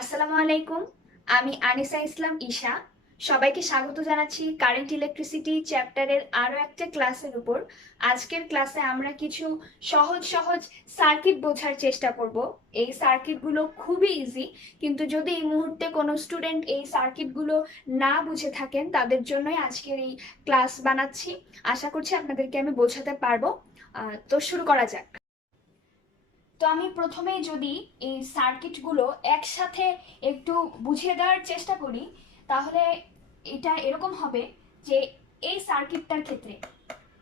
আসসালামু আলাইকুম। আমি আনিসা ইসলাম ঈশা। সবাইকে স্বাগত জানাচ্ছি কারেন্ট ইলেকট্রিসিটি চ্যাপ্টারের আরো একটা ক্লাসের উপর। আজকের ক্লাসে আমরা কিছু সহজ সহজ সার্কিট বোঝার চেষ্টা করব। এই সার্কিটগুলো খুবই ইজি, কিন্তু যদি এই মুহূর্তে কোনো স্টুডেন্ট এই সার্কিটগুলো না বুঝে থাকেন তাদের জন্যই আজকের এই ক্লাস বানাচ্ছি। আশা করছি আপনাদেরকে আমি বোঝাতে পারবো। তো শুরু করা যাক। তো আমি প্রথমেই যদি এই সার্কিটগুলো একসাথে একটু বুঝিয়ে দেওয়ার চেষ্টা করি, তাহলে এটা এরকম হবে যে এই সার্কিটটার ক্ষেত্রে,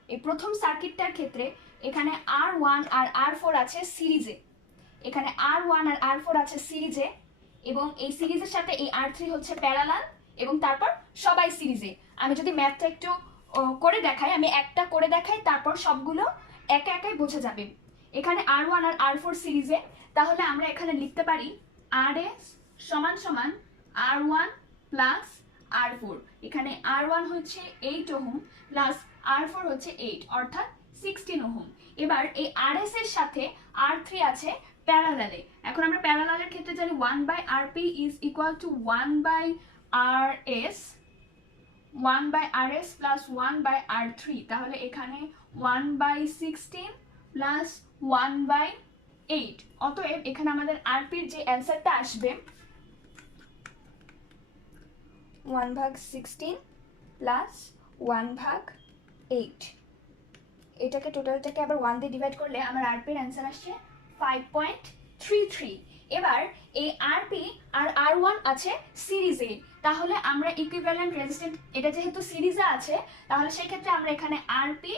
এই প্রথম সার্কিটটার ক্ষেত্রে এখানে R1 আর R4 আছে সিরিজে। এখানে R1 আর R4 আছে সিরিজে, এবং এই সিরিজের সাথে এই R3 হচ্ছে প্যারালাল, এবং তারপর সবাই সিরিজে। আমি যদি ম্যাথটা একটু করে দেখাই, আমি একটা করে দেখাই, তারপর সবগুলো একা একাই বোঝা যাবে। এখানে R1 আর R4 সিরিজে, তাহলে আমরা এখানে লিখতে পারি RS সমান সমান R1 প্লাস R4। এখানে R1 হচ্ছে 8 ওহম প্লাস R4 হচ্ছে 8, অর্থাৎ 16 ওহম। এবার এই RS এর সাথে R3 আছে প্যারালালে। এখন আমরা প্যারালালের ক্ষেত্রে জানি 1/RP is equal two 1/RS, 1/RS plus 1/R3। তাহলে এখানে 1/16 প্লাস 1/8। অতএব এখানে আমাদের আরপির যে অ্যান্সারটা আসবে 1/16 প্লাস 1/8। এটাকে টোটালটাকে আবার 1 দিয়ে ডিভাইড করলে আমার আরপির অ্যান্সার আসছে 5.33। এবার এই আরপি আর R1 আছে সিরিজে, তাহলে আমরা ইকুইভ্যালেন্ট রেজিস্ট্যান্স, এটা যেহেতু সিরিজে আছে তাহলে সেই ক্ষেত্রে আমরা এখানে আরপি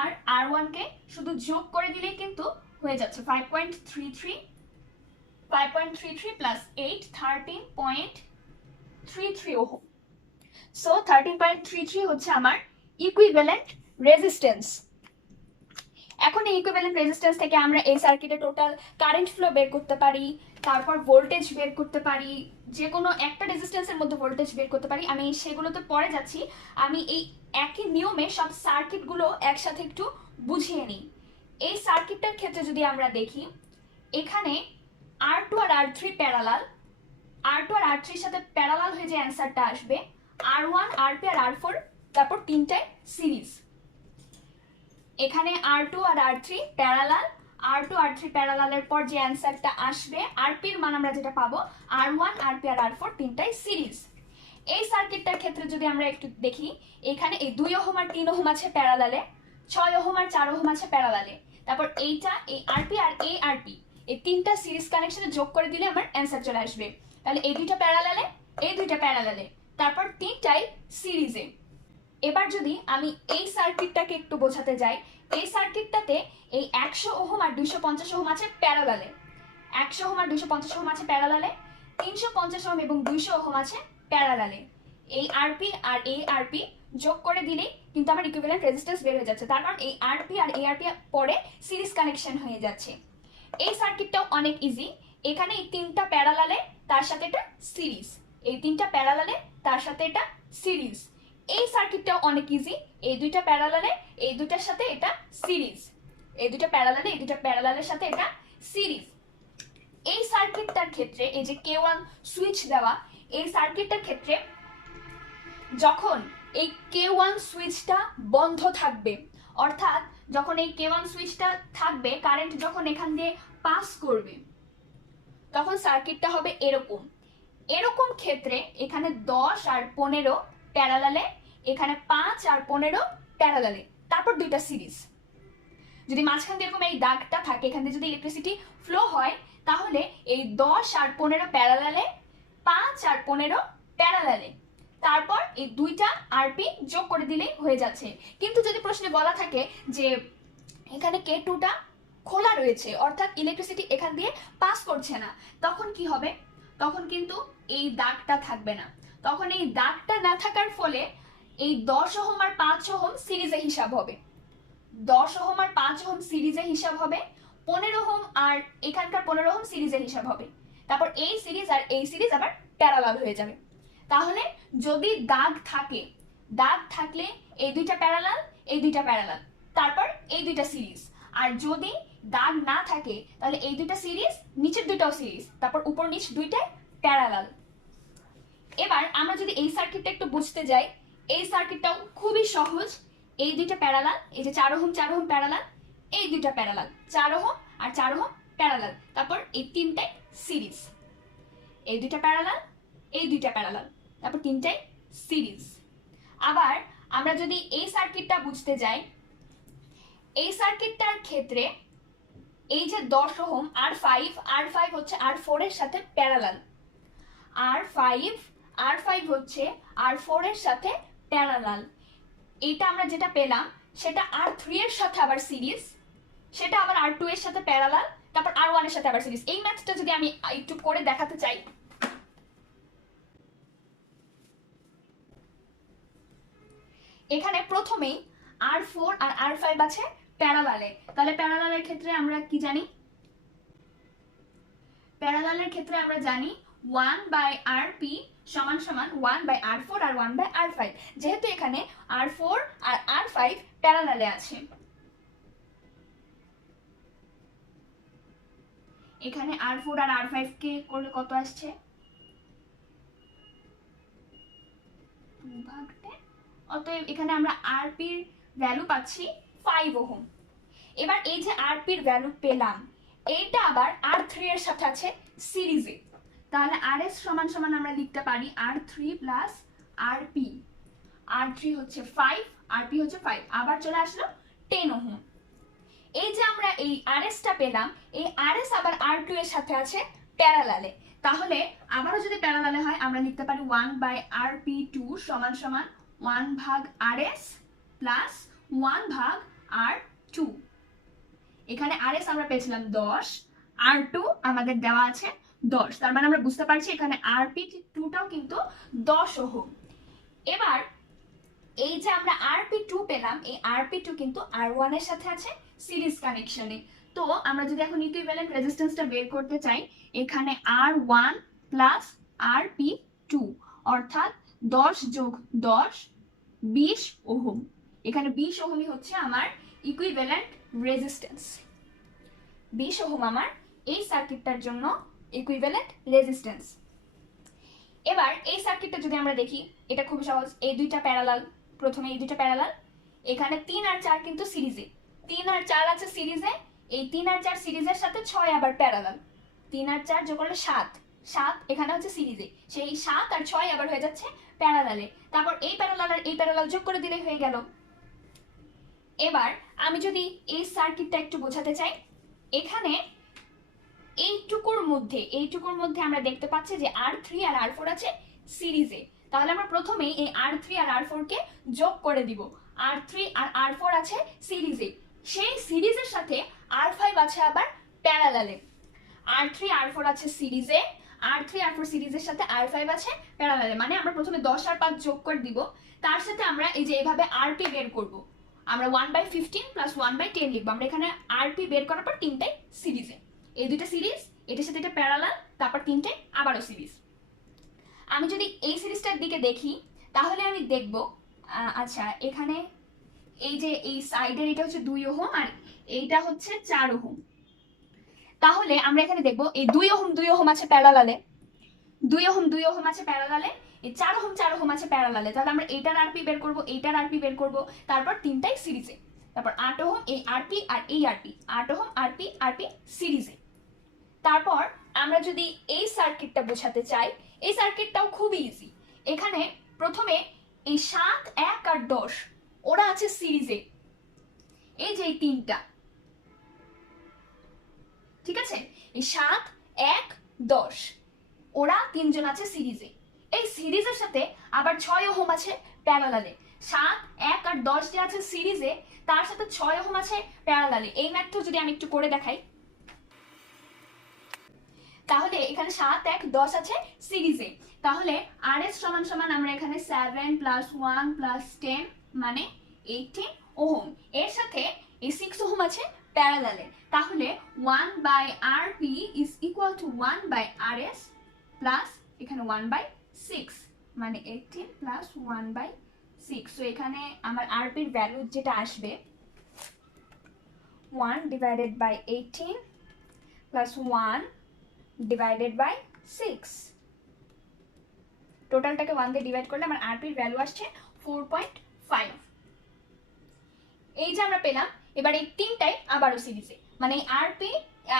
আর R1 কে শুধু যোগ করে দিলেই কিন্তু হয়ে যাচ্ছে 5.33 প্লাস 8 13.33 ওহম। সো 13.33 হচ্ছে আমার ইকুইভ্যালেন্ট রেজিস্ট্যান্স। এখন এই ইকুইভ্যালেন্ট রেজিস্ট্যান্স থেকে আমরা এই সার্কিটে টোটাল কারেন্ট ফ্লো বের করতে পারি, তারপর ভোল্টেজ বের করতে পারি, যে কোনো একটা রেজিস্ট্যান্সের মধ্যে ভোল্টেজ বের করতে পারি। আমি সেগুলোতে পরে যাচ্ছি। আমি এই একই নিয়মে সব সার্কিটগুলো একসাথে একটু বুঝিয়ে নিই। এই সার্কিটটার ক্ষেত্রে যদি আমরা দেখি, এখানে R2 আর R3 প্যারালাল, R2 আর R3 এর সাথে প্যারালাল হয়ে যে অ্যান্সারটা আসবে R1, RP আর R4, তারপর তিনটায় সিরিজ। এখানে R2 আর R3 প্যারালাল, R2 R3 প্যারালালের পর যে অ্যান্সারটা আসবে আরপির মান আমরা যেটা পাবো R1, RP আর R4 তিনটাই সিরিজ। এই সার্কিটটার ক্ষেত্রে যদি আমরা একটু দেখি, এখানে এই 2 ওহম আর 3 ওহম আছে প্যারালালে, 6 ওহম আর 4 ওহম আছে প্যারালালে, তারপর এইটা এই আরপি আর এই আরপি, এই তিনটা সিরিজ কানেকশনে যোগ করে দিলে আমার অ্যান্সার চলে আসবে। তাহলে এই দুইটা প্যারালালে, এই দুইটা প্যারালালে, তারপর তিনটাই সিরিজে। এবার যদি আমি এই সার্কিটটাকে একটু বোঝাতে যাই, এই সার্কিটটাতে এই 100 ওহম আর 250 ওহম আছে প্যারালালে, 100 ওহম আর 250 ওহম আছে প্যারালালে, 350 ওহম এবং 200 ওহম আছে প্যারালালে। এই আরপি আর এই আরপি যোগ করে দিলেই কিন্তু আমার ইকুইভ্যালেন্ট রেজিস্ট্যান্স বের হয়ে যাচ্ছে, তার কারণ এই আরপি আর এই আরপি পরে সিরিজ কানেকশন হয়ে যাচ্ছে। এই সার্কিটটাও অনেক ইজি। এখানে এই তিনটা প্যারালালে, তার সাথে এটা সিরিজ, এই তিনটা প্যারালালে, তার সাথে এটা সিরিজ। এই সার্কিটটাও অনেক ইজি। এই দুইটা প্যারালালে, এই দুইটার সাথে এটা সিরিজ, এই দুইটা প্যারালালে, এই দুইটা প্যারালালের সাথে এটা সিরিজ। এই সার্কিটটার ক্ষেত্রে এই যে K1 সুইচ দেওয়া, এই সার্কিটটার ক্ষেত্রে যখন এই K1 সুইচটা বন্ধ থাকবে, অর্থাৎ যখন এই K1 সুইচটা থাকবে, কারেন্ট যখন এখান দিয়ে পাস করবে, তখন সার্কিটটা হবে এরকম। এরকম ক্ষেত্রে এখানে 10 আর 15 প্যারালালে, এখানে 5 আর 15 প্যারালালে, তারপর দুইটা সিরিজ। যদি মাঝখান দিয়ে এরকম এই দাগটা থাকে, এখান দিয়ে যদি ইলেকট্রিসিটি ফ্লো হয়, তাহলে এই 10 আর 15 প্যারালালে, 5 আর 15 প্যারালালে, তারপর এই দুইটা আরপি যোগ করে দিলেই হয়ে যাচ্ছে। কিন্তু যদি প্রশ্নে বলা থাকে যে এখানে K2টা খোলা রয়েছে, অর্থাৎ ইলেকট্রিসিটি এখান দিয়ে পাস করছে না, তখন কি হবে? তখন কিন্তু এই দাগটা থাকবে না। তখন এই দাগটা না থাকার ফলে এই 10 ওহম আর 5 ওহম সিরিজে হিসাব হবে, 10 ওহম আর 5 ওহম সিরিজে হিসাব হবে, 15 ওহম আর এখানকার 15 ওহম সিরিজে হিসাব হবে, তারপর এই সিরিজ আর এই সিরিজ আবার প্যারালাল হয়ে যাবে। তাহলে যদি দাগ থাকে, দাগ থাকলে এই দুইটা প্যারালাল, এই দুইটা প্যারালাল, তারপর এই দুইটা সিরিজ। আর যদি দাগ না থাকে তাহলে এই দুইটা সিরিজ, নিচের দুইটাও সিরিজ, তারপর উপর নিচ দুইটাই প্যারালাল। এবার আমরা যদি এই সার্কিটটা একটু বুঝতে যাই, এই সার্কিটটাও খুবই সহজ। এই দুইটা প্যারালাল, এই যে 4 ওহম 4 ওহম প্যারালাল, এই দুইটা প্যারালাল 4 ওহম আর 4 ওহম প্যারালাল, তারপর এই তিনটাই সিরিজ। এই দুইটা প্যারালাল, এই দুইটা প্যারালাল, তারপর তিনটাই সিরিজ। আবার আমরা যদি এই সার্কিটটা বুঝতে যাই, এই সার্কিটটার ক্ষেত্রে এই যে 10 ওহম R5 হচ্ছে R4 এর সাথে প্যারালাল, R5 হচ্ছে R4 এর সাথে প্যারালাল। এটা আমরা যেটা পেলাম সেটা R3 এর সাথে আবার সিরিজ, সেটা আবার R2 এর সাথে প্যারালাল, তারপর R1 এর সাথে আবার সিরিজ। এই ম্যাথটা যদি আমি একটু করে দেখাতে চাই, এখানে প্রথমেই R4 আর R5 আছে প্যারালালে, তাহলে প্যারালালের ক্ষেত্রে আমরা কি জানি? প্যারালালের ক্ষেত্রে আমরা জানি 1/RP সমান সমান 1/R4 আর 1/R5, যেহেতু এখানে R4 আর R5 প্যারালালে আছে। এখানে R4 আর R5 কে করলে কত আসছে? 2/10। অতএব এখানে আমরা RP এর ভ্যালু পাচ্ছি 5 ওহম। এবার এই যে RP এর ভ্যালু পেলাম, এইটা আবার R3 এর সাথে আছে সিরিজে, তাহলে RS সমান সমান আমরা লিখতে পারি R3 প্লাস RP। R3 হচ্ছে 5, RP হচ্ছে 5, আবার চলে আসলো 10 ওহম। এই যে আমরা এই RSটা পেলাম, এই RS আবার R2 এর সাথে আছে প্যারালালে, তাহলে আবারও যদি প্যারালালে হয় আমরা লিখতে পারি 1/RP2 সমান সমান 1/RS প্লাস 1/R2। এখানে RS আমরা পেয়েছিলাম 10, R2 আমাদের দেওয়া আছে 10, তার মানে আমরা বুঝতে পারছি এখানে RP2টাও কিন্তু 10 ওহম। এবার এই যে আমরা RP2 পেলাম, এই RP2 কিন্তু R1 এর সাথে আছে সিরিজ কানেকশনে। তো আমরা যদি এখন ইকুইভ্যালেন্ট রেজিস্ট্যান্সটা বের করতে চাই, এখানে R1 প্লাস RP2 অর্থাৎ 10 যোগ 10 20 ওহম। এখানে 20 ওহমই হচ্ছে আমার ইকুইভ্যালেন্ট রেজিস্ট্যান্স। 20 ওহম আমার এই সার্কিটটার জন্য ইকুইভ্যালেন্ট রেজিস্ট্যান্স। এবার এই সার্কিটটা যদি আমরা দেখি, এটা খুব সহজ। এই দুইটা প্যারালাল, প্রথমে এই দুইটা প্যারালাল, এখানে 3 আর 4 কিন্তু সিরিজে, 3 আর 4 আছে সিরিজে, এই 3 আর 4 সিরিজের সাথে 6 আবার প্যারালাল, 3 আর 4 যোগ করলে 7, এখানে হচ্ছে সিরিজে, সেই 7 আর 6 আবার হয়ে যাচ্ছে প্যারালালে, তারপর এই প্যারালাল আর এই প্যারালাল যোগ করে দিলেই হয়ে গেল। এবার আমি যদি এই সার্কিটটা একটু বোঝাতে চাই, এখানে এইটুকুর মধ্যে আমরা দেখতে পাচ্ছি যে R3 আর R4 আছে সিরিজে, তাহলে আমরা প্রথমেই এই R3 আর R4 কে যোগ করে দিব। R3 আর R4 আছে সিরিজে, সেই সিরিজের সাথে R5 আছে আবার প্যারালালে। R3 R4 আছে সিরিজে, R3 R4 সিরিজের সাথে R5 আছে প্যারালালে, মানে আমরা প্রথমে 10 আর 5 যোগ করে দিব, তার সাথে আমরা এই যে এভাবে RP বের করব, আমরা 1/15 প্লাস 1/10 লিখবো। আমরা এখানে RP বের করার পর তিনটাই সিরিজে, এই দুইটা সিরিজ, এটার সাথে এটা প্যারালাল, তারপর তিনটে আবারও সিরিজ। আমি যদি এই সিরিজটার দিকে দেখি তাহলে আমি দেখব, আচ্ছা এখানে এই যে এই সাইডের এটা হচ্ছে 2 ওহম আর এইটা হচ্ছে 4 ওহম, তাহলে আমরা এখানে দেখব এই 2 ওহম আছে প্যারালালে, 2 ওহম আছে প্যারালালে, এই 4 ওহম আছে প্যারালালে, তাহলে আমরা এইটার আরপি বের করব, এইটার আরপি বের করব, তারপর তিনটাই সিরিজে, তারপর 8 ওহম এই আরপি আর এই আরপি, 8 ওহম আরপি সিরিজে। তারপর আমরা যদি এই সার্কিটটা বোঝাতে চাই, এই সার্কিটটাও খুব ইজি। এখানে প্রথমে এই 7, 1 আর 10 ওরা আছে সিরিজে, এই যে এই তিনটা, ঠিক আছে, এই 7, 1, 10 ওরা তিনজন আছে সিরিজে। এই সিরিজের সাথে আবার 6 ওহম আছে প্যারালালে, 7, 1 আর 10 যে আছে সিরিজে, তার সাথে 6 ওহম আছে প্যারালালে। এই ম্যাথটা যদি আমি একটু করে দেখাই, তাহলে এখানে 7, 1, 10 আছে সিরিজে, তাহলে RS সমান সমান আমরা এখানে 7 প্লাস 1 প্লাস 10 মানে 18 ওহম, এর সাথে এই 6 ওহম আছে প্যারালালে, তাহলে 1/RP is equal two 1/RS plus এখানে 1/6 মানে 18 প্লাস 1/6। সো এখানে আমার RP এর ভ্যালু যেটা আসবে 1/18 প্লাস 1 divided by 6 টোটালটাকে 1 দিয়ে ডিভাইড করলে আমার আরপির ভ্যালু আসছে 4.5। এই যে আমরা পেলাম, এবার এই তিনটাই আবারও সিরিজে, মানে আরপি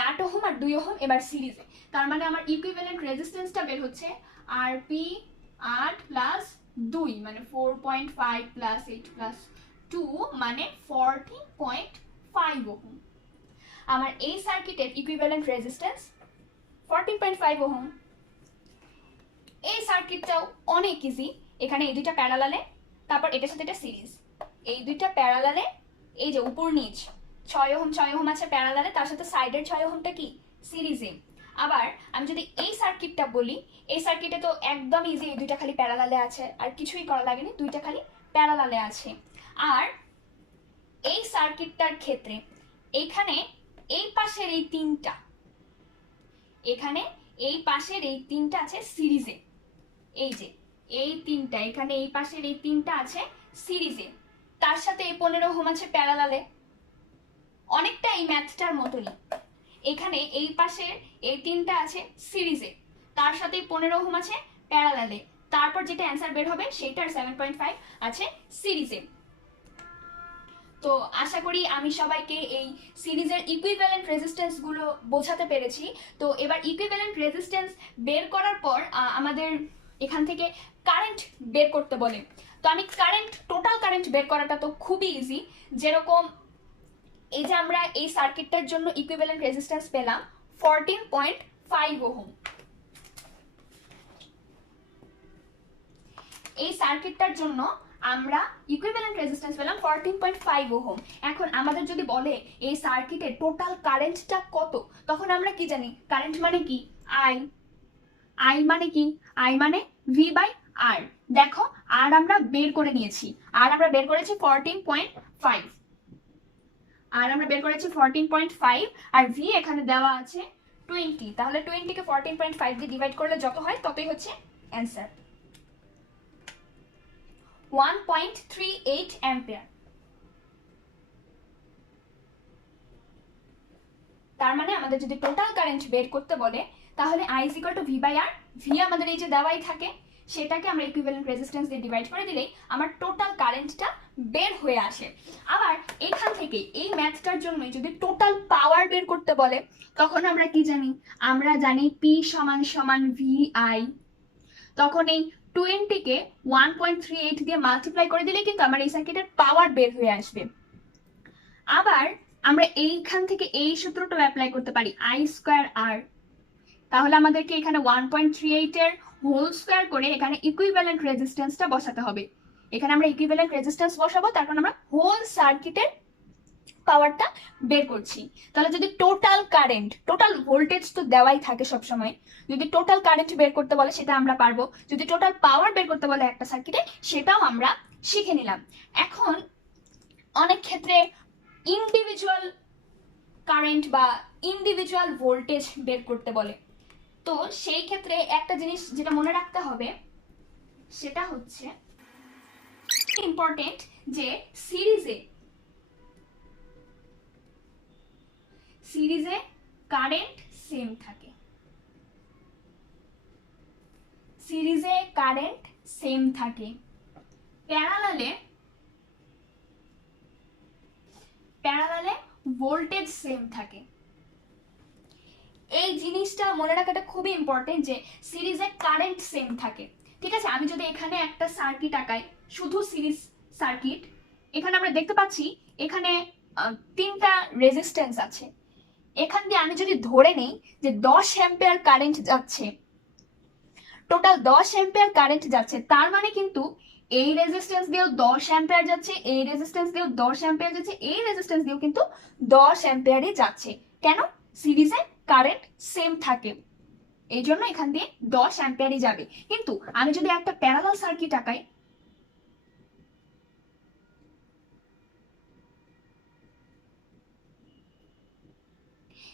8 ওহম আর 2 ওহম এবার সিরিজে। তার মানে আমার ইকুইভ্যালেন্ট রেজিস্ট্যান্সটা বের হচ্ছে আরপি 8 প্লাস 2 মানে 4.5 প্লাস 8 প্লাস 2 মানে 14.5 ওহম। আমার এই সার্কিটের ইকুইভ্যালেন্ট রেজিস্ট্যান্স 14.5 ওহম। এই সার্কিটটাও অনেক ইজি, এখানে এই দুইটা প্যারালালে, তারপর এটার সাথে এটা সিরিজ, এই দুইটা প্যারালালে, এই যে উপর নিচ 6 ওহম 6 ওহম আছে প্যারালালে, তার সাথে সাইডের 6 ওহমটা কি সিরিজে। আবার আমি যদি এই সার্কিটটা বলি, এই সার্কিটে তো একদম ইজি, এই দুইটা খালি প্যারালালে আছে, আর কিছুই করা লাগেনি, দুইটা খালি প্যারালালে আছে। আর এই সার্কিটটার ক্ষেত্রে এখানে এই পাশের এই তিনটা, এখানে এই পাশের এই তিনটা আছে সিরিজে, এই যে এই তিনটা, এখানে এই পাশের এই তিনটা আছে সিরিজে, তার সাথে এই 15 ওহম আছে প্যারালালে। অনেকটা এই ম্যাথটার মতনই, এখানে এই পাশের এই তিনটা আছে সিরিজে, তার সাথে 15 ওহম আছে প্যারালালে, তারপর যেটা অ্যান্সার বের হবে সেটার 7.5 আছে সিরিজে। তো আশা করি আমি সবাইকে এই সিরিজের ইকুইভ্যালেন্ট রেজিস্ট্যান্স গুলো বোঝাতে পেরেছি। তো এবার ইকুইভ্যালেন্ট রেজিস্ট্যান্স বের করার পর আমাদের এখান থেকে কারেন্ট বের করতে বলে। তো আমি কারেন্ট, টোটাল কারেন্ট বের করাটা তো খুবই ইজি। যেরকম এই যে আমরা এই সার্কিটটার জন্য ইকুইভ্যালেন্ট রেজিস্ট্যান্স পেলাম 14.5 ওহম। এই সার্কিটটার জন্য আমরা ইকুইভ্যালেন্ট রেজিস্ট্যান্স পেলাম 14.5 ওহম। এখন আমাদের যদি বলে এই সার্কিটের টোটাল কারেন্টটা কত, তখন আমরা কি জানি কারেন্ট মানে কি আই, আই মানে কি আই মানে ভি বাই আর। দেখো আর আমরা বের করে নিয়েছি, আর আমরা বের করেছি 14.5, আর আমরা বের করেছি 14.5, আর ভি এখানে দেওয়া আছে 20। তাহলে 20 কে 14.5 দিয়ে ডিভাইড করলে যত হয় ততই হচ্ছে অ্যান্সার, 1.38 অ্যাম্পিয়ার। তার মানে আমাদের যদি টোটাল কারেন্ট বের করতে বলে তাহলে I is equal to V by R, V আমাদের এই যে দেওয়াই থাকে, সেটাকে আমরা ইকুইভ্যালেন্ট রেজিস্ট্যান্স দিয়ে ডিভাইড করে দিলেই আমার টোটাল কারেন্টটা বের হয়ে আসে। আবার এখান থেকে এই ম্যাথটার জন্য যদি টোটাল পাওয়ার বের করতে বলে তখন আমরা কি জানি, আমরা জানি P সমান সমান VI। তখন এই 20 কে 1.38 দিয়ে মাল্টিপ্লাই করে দিলে কিন্তু আমার এই সার্কিটের পাওয়ার বের হয়ে আসবে। আবার আমরা এইখান থেকে এই সূত্রটা অ্যাপ্লাই করতে পারি I স্কয়ার R। তাহলে আমাদেরকে এখানে 1.38 এর হোল স্কয়ার করে এখানে ইকুইভ্যালেন্ট রেজিস্ট্যান্সটা বসাতে হবে। এখানে আমরা ইকুইভ্যালেন্ট রেজিস্ট্যান্স বসাবো, তারপর আমরা হোল সার্কিটের পাওয়ারটা বের করছি। তাহলে যদি টোটাল কারেন্ট, টোটাল ভোল্টেজ তো দেওয়াই থাকে সব সময়, যদি টোটাল কারেন্ট বের করতে বলে সেটা আমরা পারবো, যদি টোটাল পাওয়ার বের করতে বলে একটা সার্কিটে সেটাও আমরা শিখে নিলাম। এখন অনেক ক্ষেত্রে ইন্ডিভিজুয়াল কারেন্ট বা ইন্ডিভিজুয়াল ভোল্টেজ বের করতে বলে, তো সেই ক্ষেত্রে একটা জিনিস যেটা মনে রাখতে হবে সেটা হচ্ছে ইম্পর্টেন্ট যে সিরিজে কারেন্ট সেম থাকে, সিরিজে কারেন্ট সেম থাকে, প্যারালালে ভোল্টেজ সেম থাকে। এই জিনিসটা মনে রাখাটা খুবই ইম্পর্টেন্ট যে সিরিজে কারেন্ট সেম থাকে। ঠিক আছে, আমি যদি এখানে একটা সার্কিট আঁকাই, শুধু সিরিজ সার্কিট, এখানে আমরা দেখতে পাচ্ছি এখানে তিনটা রেজিস্ট্যান্স আছে। এখান দিয়ে আমি যদি ধরে নেই যে 10 অ্যাম্পিয়ার কারেন্ট যাচ্ছে, টোটাল 10 অ্যাম্পিয়ার কারেন্ট যাচ্ছে, তার মানে কিন্তু এই রেজিস্ট্যান্স দিয়েও 10 অ্যাম্পিয়ার যাচ্ছে, এই রেজিস্ট্যান্স দিয়েও 10 অ্যাম্পিয়ার যাচ্ছে, এই রেজিস্ট্যান্স দিয়েও কিন্তু 10 অ্যাম্পিয়ারই যাচ্ছে। কেন? সিরিজে কারেন্ট সেম থাকে, এই জন্য এখান দিয়ে 10 অ্যাম্পিয়ারই যাবে। কিন্তু আমি যদি একটা প্যারালাল সার্কিট আঁকাই,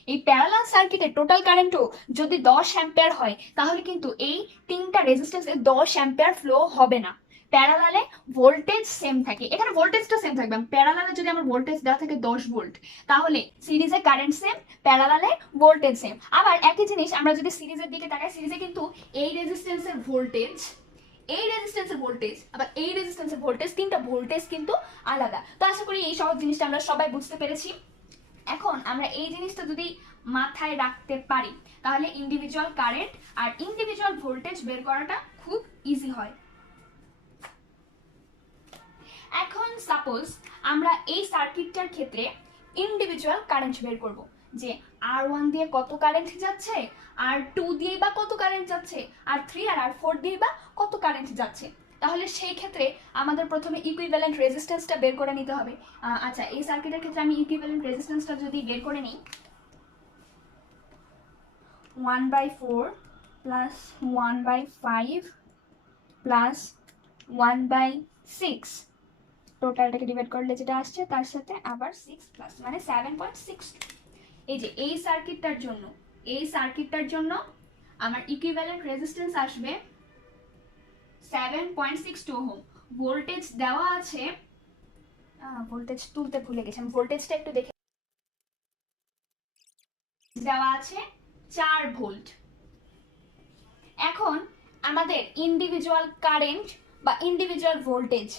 এই প্যারালাল সার্কিটের টোটাল কারেন্টও যদি 10 অ্যাম্পিয়ার হয় তাহলে কিন্তু এই তিনটা রেজিস্ট্যান্সে 10 অ্যাম্পিয়ার ফ্লো হবে না। প্যারালালে ভোল্টেজ সেম থাকে, এখানে ভোল্টেজটা সেম থাকবে। প্যারালালে যদি আমার ভোল্টেজ দেওয়া থাকে 10 ভোল্ট, তাহলে সিরিজে কারেন্ট সেম, প্যারালালে ভোল্টেজ সেম। আবার একই জিনিস আমরা যদি সিরিজের দিকে তাকাই, সিরিজে কিন্তু এই রেজিস্ট্যান্সের ভোল্টেজ এই রেজিস্ট্যান্সের ভোল্টেজ আবার এই রেজিস্ট্যান্সের ভোল্টেজ, তিনটা ভোল্টেজ কিন্তু আলাদা। তো আশা করি এই সহজ জিনিসটা আমরা সবাই বুঝতে পেরেছি। এখন আমরা এই জিনিসটা যদি মাথায় রাখতে পারি তাহলে ইন্ডিভিজুয়াল কারেন্ট আর ইন্ডিভিজুয়াল ভোল্টেজ বের করাটা খুব ইজি হয়। এখন সাপোজ আমরা এই সার্কিটটার ক্ষেত্রে ইন্ডিভিজুয়াল কারেন্ট বের করব, যে R1 দিয়ে কত কারেন্ট যাচ্ছে, R2 দিয়ে বা কত কারেন্ট যাচ্ছে, R3 আর R4 দিয়ে বা কত কারেন্ট যাচ্ছে। তাহলে সেই ক্ষেত্রে আমাদের প্রথমে ইকুইভ্যালেন্ট রেজিস্ট্যান্সটা বের করে নিতে হবে। আচ্ছা, এই সার্কিটের ক্ষেত্রে আমি ইকুইভ্যালেন্ট রেজিস্ট্যান্সটা যদি বের করে নিই, 1/4 প্লাস 1/5 প্লাস 1/6, টোটালটাকে ডিভাইড করলে যেটা আসছে তার সাথে আবার 6 প্লাস মানে 7.6। এই যে এই সার্কিটটার জন্য আমার ইকুইভ্যালেন্ট রেজিস্ট্যান্স আসবে 7.62 ওহম। ভোল্টেজ দেওয়া আছে, ভোল্টেজ তুলতে ভুলে গেছি, আমি ভোল্টেজটা একটু দেখে, দেওয়া আছে 4 ভোল্ট। এখন আমাদের ইন্ডিভিজুয়াল কারেন্ট বা ইন্ডিভিজুয়াল ভোল্টেজ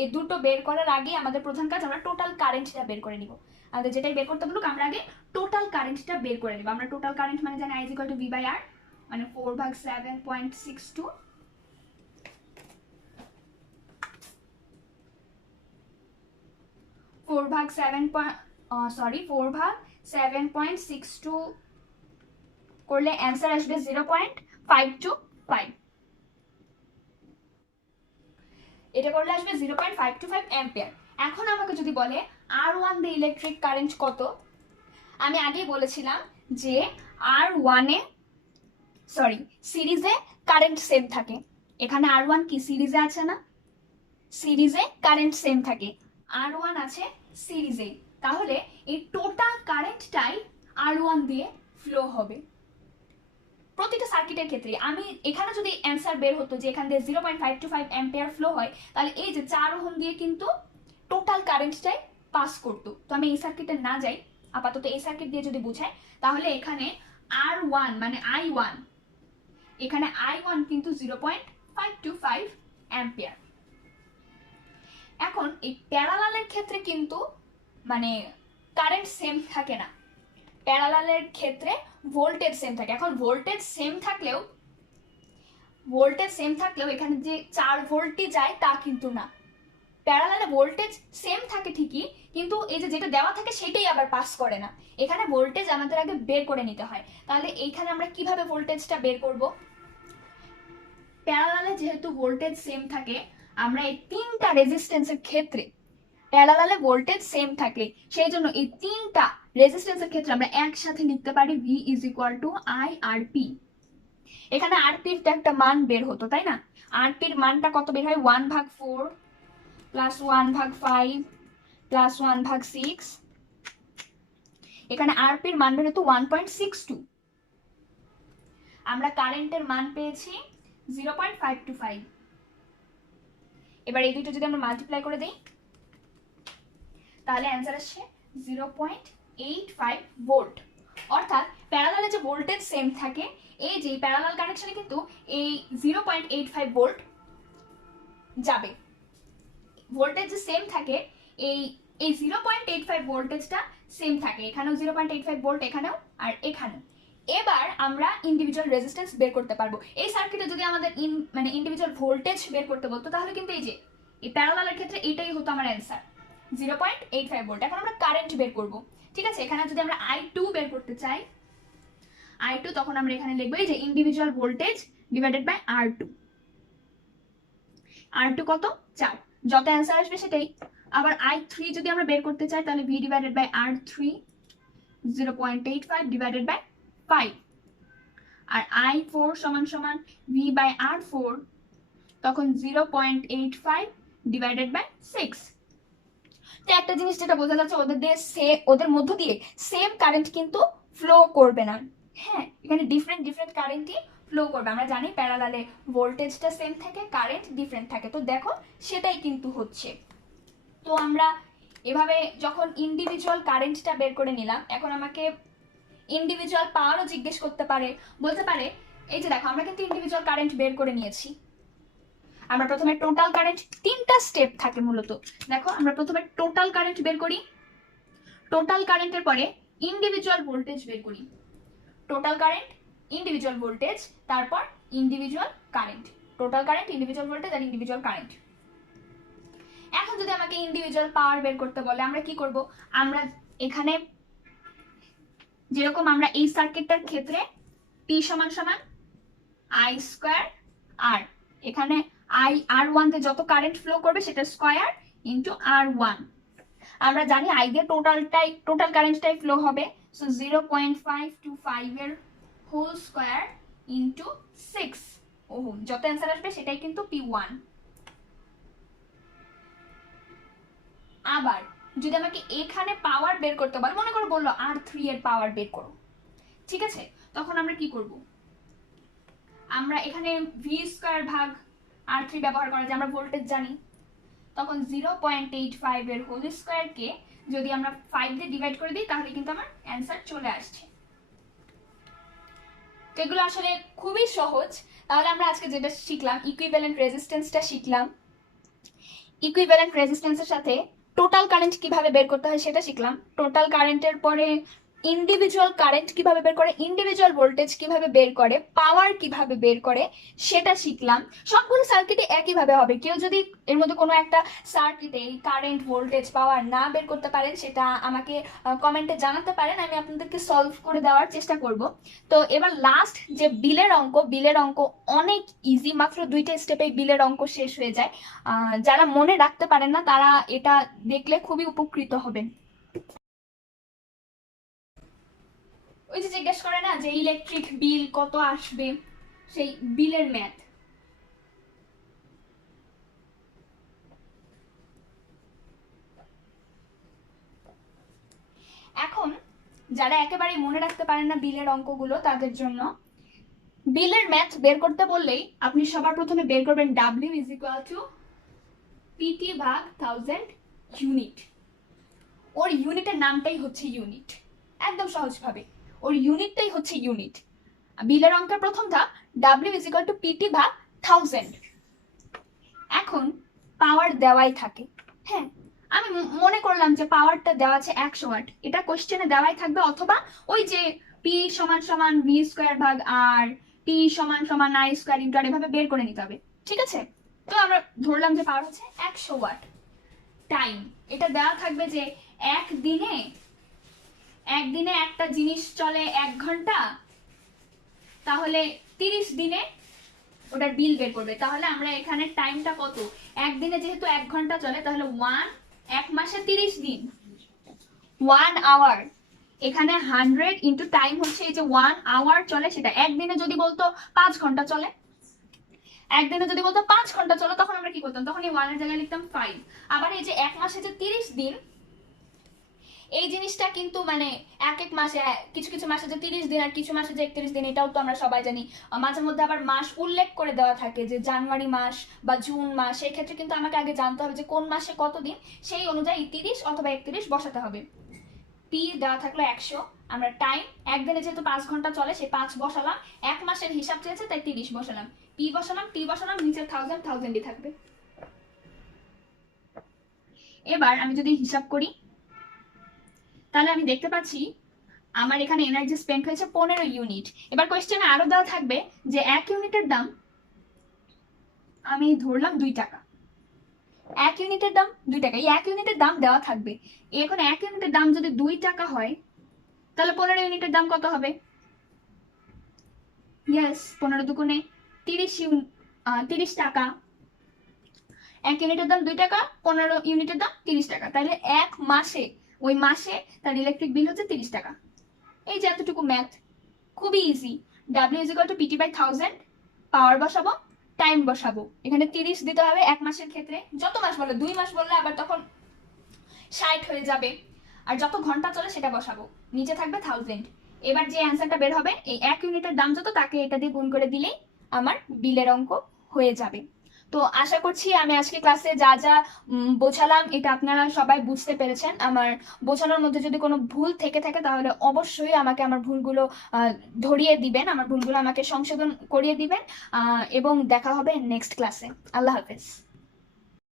এই দুটো বের করার আগে আমাদের প্রধান কাজ আমরা টোটাল কারেন্টটা বের করে নিব। আমাদের যেটাই বের করতে বলুক আমরা আগে টোটাল কারেন্টটা বের করে নিব। আমরা টোটাল কারেন্ট মানে জানি I = V/R, মানে 4/7.62 4/7.62 করলে অ্যান্সার আসবে 0.525। এটা করলে আসবে 0.525 অ্যাম্পিয়ার। এখন আমাকে যদি বলে R1 দিয়ে ইলেকট্রিক কারেন্ট কত, আমি আগেই বলেছিলাম যে সিরিজে কারেন্ট সেম থাকে। এখানে R1 কি সিরিজে আছে না, সিরিজে কারেন্ট সেম থাকে, R1 আছে সিরিজে, তাহলে এই টোটাল কারেন্টটাই R1 দিয়ে ফ্লো হবে প্রতিটা সার্কিটের ক্ষেত্রে। আমি এখানে যদি অ্যান্সার বের হতো যে এখান দিয়ে 0.525 অ্যাম্পিয়ার ফ্লো হয়, তাহলে এই যে 4 ওহম দিয়ে কিন্তু টোটাল কারেন্টটাই পাস করতো। তো আমি এই সার্কিটে না যাই, আপাতত এই সার্কিট দিয়ে যদি বুঝাই, তাহলে এখানে R1 মানে I1, এখানে I1 কিন্তু 0.525 অ্যাম্পিয়ার। এখন এই প্যারালালের ক্ষেত্রে কিন্তু মানে কারেন্ট সেম থাকে না, প্যারালালের ক্ষেত্রে ভোল্টেজ সেম থাকে। এখন ভোল্টেজ সেম থাকলেও এখানে যে 4 ভোল্টই যায় তা কিন্তু না, প্যারালালে ভোল্টেজ সেম থাকে ঠিকই, কিন্তু এই যে যেটা দেওয়া থাকে সেটাই আবার পাস করে না। এখানে ভোল্টেজ আমাদের আগে বের করে নিতে হয়। তাহলে এইখানে আমরা কিভাবে ভোল্টেজটা বের করব? প্যারালালে যেহেতু ভোল্টেজ সেম থাকে, আমরা এই তিনটা রেজিস্ট্যান্সের ক্ষেত্রে প্যারালালে ভোল্টেজ সেম থাকে, সেই জন্য এই তিনটা রেজিস্ট্যান্সের ক্ষেত্রে আমরা একসাথে লিখতে পারি V = IRP। এখানে RP এর একটা মান বের হতো, তাই না? RP এর মানটা কত বের হয়? 1/4 প্লাস 1/5 প্লাস 1/6। এখানে RP এর মান বের হতো 1.62। আমরা কারেন্টের মান পেয়েছি 0.525। এবার এই দুটো যদি আমরা মাল্টিপ্লাই করে দেই তাহলে অ্যান্সার আসছে 0.85 ভোল্ট। অর্থাৎ প্যারালালে যে ভোল্টেজ সেম থাকে, এই যে প্যারালাল কানেকশনে কিন্তু এই 0.85 ভোল্ট যাবে। ভোল্টেজ যে সেম থাকে, এই 0.85 ভোল্টেজটা সেম থাকে, এখানেও 0.85 ভোল্ট, এখানেও আর এখানেও। এবার আমরা ইন্ডিভিজুয়াল রেজিস্ট্যান্স বের করতে পারবো। এই সার্কিটে যদি আমাদের ইন্ডিভিজুয়াল ভোল্টেজ বের করতে বলতো, তাহলে কিন্তু এই যে এই প্যারালালের ক্ষেত্রে এটাই হতো আমার অ্যান্সার, 0.85 ভোল্ট। এখন আমরা কারেন্ট বের করব, ঠিক আছে? এখানে যদি আমরা I2 বের করতে চাই, I2, তখন আমরা এখানে লিখবো এই যে individual voltage divided by R2। R2 কত? 4, যত অ্যান্সার আসবে সেটাই। আবার I3 যদি আমরা বের করতে চাই, তাহলে V divided by R3, 0.85 divided by 5। আর I4 সমান সমান V বাই R4, তখন 0.85 ডিভাইডেড বাই 6। তো একটা জিনিস যেটা বোঝা যাচ্ছে, ওদের মধ্য দিয়ে সেম কারেন্ট কিন্তু ফ্লো করবে না। হ্যাঁ, এখানে ডিফারেন্ট কারেন্টই ফ্লো করবে। আমরা জানি প্যারালালে ভোল্টেজটা সেম থাকে, কারেন্ট ডিফারেন্ট থাকে। তো দেখো সেটাই কিন্তু হচ্ছে। তো আমরা এভাবে যখন ইন্ডিভিজুয়াল কারেন্টটা বের করে নিলাম, এখন আমাকে ইন্ডিভিজুয়াল পাওয়ারও জিজ্ঞেস করতে পারে, বলতে পারে এই যে দেখো আমরা কিন্তু ইন্ডিভিজুয়াল কারেন্ট বের করে নিয়েছি, আমরা প্রথমে টোটাল কারেন্ট, তিনটা স্টেপ থাকে মূলত। দেখো আমরা প্রথমে টোটাল কারেন্ট বের করি, টোটাল কারেন্টের পরে ইন্ডিভিজুয়াল ভোল্টেজ বের করি। টোটাল কারেন্ট, ইন্ডিভিজুয়াল ভোল্টেজ, তারপর individual current. Total current, individual voltage আর ইন্ডিভিজুয়াল কারেন্ট। এখন যদি আমাকে ইন্ডিভিজুয়াল পাওয়ার বের করতে বলে আমরা কি করব? আমরা এখানে যেরকম আমরা এই সার্কিটটার ক্ষেত্রে P সমান সমান I স্কয়ার R, এখানে R1 তে যত কারেন্ট ফ্লো করবে সেটা স্কয়ার ইনটু R1। আমরা জানি I দিয়ে টোটাল কারেন্টটাই ফ্লো হবে, সো 0.525 এর হোল স্কয়ার ইনটু 6 ওহম। যত অ্যান্সার আসবে সেটাই কিন্তু P1। আবার যদি আমাকে এখানে পাওয়ার বের করতে বলে, মনে করো বললো R3 এর পাওয়ার বের করো, ঠিক আছে, তখন আমরা কি করব? আমরা এখানে V স্কয়ার ভাগ R3 ব্যবহার করা যায়, আমরা ভোল্টেজ জানি। তখন 0.85 এর হোল স্কয়ারকে যদি আমরা 5 দিয়ে ডিভাইড করে দিই তাহলে কিন্তু আমার অ্যান্সার চলে আসছে। তো এগুলো আসলে খুবই সহজ। তাহলে আমরা আজকে যেটা শিখলাম, ইকুইভ্যালেন্ট রেজিস্ট্যান্সটা শিখলাম। ইকুইভ্যালেন্ট রেজিস্ট্যান্সের সাথে টোটাল কারেন্ট কিভাবে বের করতে হয় সেটা শিখলাম। টোটাল কারেন্টের পরে ইন্ডিভিজুয়াল কারেন্ট কিভাবে বের করে, ইন্ডিভিজুয়াল ভোল্টেজ কিভাবে বের করে, পাওয়ার কিভাবে বের করে সেটা শিখলাম। সবগুলো সার্কিটে একইভাবে হবে। কেউ যদি এর মধ্যে কোনো একটা সার্কিটে কারেন্ট, ভোল্টেজ, পাওয়ার না বের করতে পারেন সেটা আমাকে কমেন্টে জানাতে পারেন, আমি আপনাদেরকে সলভ করে দেওয়ার চেষ্টা করব। তো এবার লাস্ট যে বিলের অঙ্ক, বিলের অঙ্ক অনেক ইজি, মাত্র 2টা স্টেপে বিলের অঙ্ক শেষ হয়ে যায়। যারা মনে রাখতে পারেন না তারা এটা দেখলে খুবই উপকৃত হবেন। ওই যে জিজ্ঞেস করে না যে ইলেকট্রিক বিল কত আসবে, সেই বিলের ম্যাথ। এখন যারা একেবারে মনে রাখতে পারেন না বিলের অঙ্কগুলো, তাদের জন্য বিলের ম্যাথ বের করতে বললেই আপনি সবার প্রথমে বের করবেন W is equal to PT ভাগ 1000 ইউনিট। ওর ইউনিটের নামটাই হচ্ছে ইউনিট, একদম সহজভাবে ওর ইউনিটটাই হচ্ছে ইউনিট। বিলের অঙ্কের প্রথম ধাপ W is equal to PT ভাগ 1000। এখন পাওয়ার দেওয়াই থাকে, হ্যাঁ আমি মনে করলাম যে পাওয়ারটা দেওয়া আছে 100 ওয়াট, এটা কোশ্চেনে দেওয়াই থাকবে, অথবা ওই যে P সমান সমান V স্কয়ার ভাগ R, P সমান সমান I স্কয়ার ইনটু R, এভাবে বের করে নিতে হবে, ঠিক আছে। তো আমরা ধরলাম যে পাওয়ার হচ্ছে 100 ওয়াট। টাইম এটা দেওয়া থাকবে যে একদিনে একটা জিনিস চলে 1 ঘন্টা, তাহলে 30 দিনে ওটার বিল বের করবে। তাহলে আমরা এখানে টাইমটা কত, একদিনে যেহেতু 1 ঘন্টা চলে তাহলে 1 মাসে 30 দিন, 1 আওয়ার। এখানে 100 ইন্টু টাইম হচ্ছে এই যে 1 আওয়ার চলে সেটা। একদিনে যদি বলতো 5 ঘন্টা চলে, একদিনে যদি বলতো 5 ঘন্টা চলে, তখন আমরা কি করতাম, তখন এই 1 এর জায়গায় লিখতাম 5। আবার এই যে 1 মাসে যে 30 দিন, এই জিনিসটা কিন্তু মানে এক এক মাসে, কিছু কিছু মাসে যে 30 দিন আর কিছু মাসে যে 31 দিন, এটাও তো আমরা সবাই জানি। মাঝে মধ্যে আবার মাস উল্লেখ করে দেওয়া থাকে যে জানুয়ারি মাস বা জুন মাস, সেই ক্ষেত্রে কিন্তু আমাকে আগে জানতে হবে যে কোন মাসে কত দিন, সেই অনুযায়ী 30 অথবা 31 বসাতে হবে। P দেওয়া থাকলো 100, আমরা টাইম একদিনে যেহেতু 5 ঘন্টা চলে সেই 5 বসালাম, 1 মাসের হিসাব চেয়েছে তাই 30 বসালাম, P বসালাম, T বসালাম, নিচে 1000ই থাকবে। এবার আমি যদি হিসাব করি তাহলে আমি দেখতে পাচ্ছি আমার এখানে এনার্জি স্পেন্ড হয়েছে 15 ইউনিট। এবার কোয়েশ্চেনে আরো দেওয়া থাকবে যে 1 ইউনিটের দাম, আমি ধরলাম 2 টাকা, 1 ইউনিটের দাম 2 টাকা, এই 1 ইউনিটের দাম দেওয়া থাকবে। এখন 1 ইউনিটের দাম যদি 2 টাকা হয় তাহলে 15 ইউনিটের দাম কত হবে? ইয়েস, 15 দুগুণে 30 টাকা। 1 ইউনিটের দাম 2 টাকা, 15 ইউনিটের দাম 30 টাকা, তাহলে 1 মাসে, ওই মাসে তার ইলেকট্রিক বিল হচ্ছে 30 টাকা। এই যে এতটুকু ম্যাথ, খুবই easy. W is equal to PT by 1000, power বসাবো, টাইম বসাবো, এখানে 30 দিতে হবে 1 মাসের ক্ষেত্রে। যত মাস বলে, 2 মাস বললে আবার তখন 60 হয়ে যাবে, আর যত ঘন্টা চলে সেটা বসাবো, নিচে থাকবে 1000। এবার যে অ্যান্সারটা বের হবে, এই 1 ইউনিটের দাম যত তাকে এটা দিয়ে গুণ করে দিলেই আমার বিলের অঙ্ক হয়ে যাবে। তো আশা করছি আমি আজকে ক্লাসে যা যা বোঝালাম এটা আপনারা সবাই বুঝতে পেরেছেন। আমার বোঝানোর মধ্যে যদি কোনো ভুল থেকে থাকে তাহলে অবশ্যই আমাকে আমার ভুলগুলো ধরিয়ে দিবেন, আমার ভুলগুলো আমাকে সংশোধন করিয়ে দিবেন। এবং দেখা হবে নেক্সট ক্লাসে। আল্লাহ হাফেজ।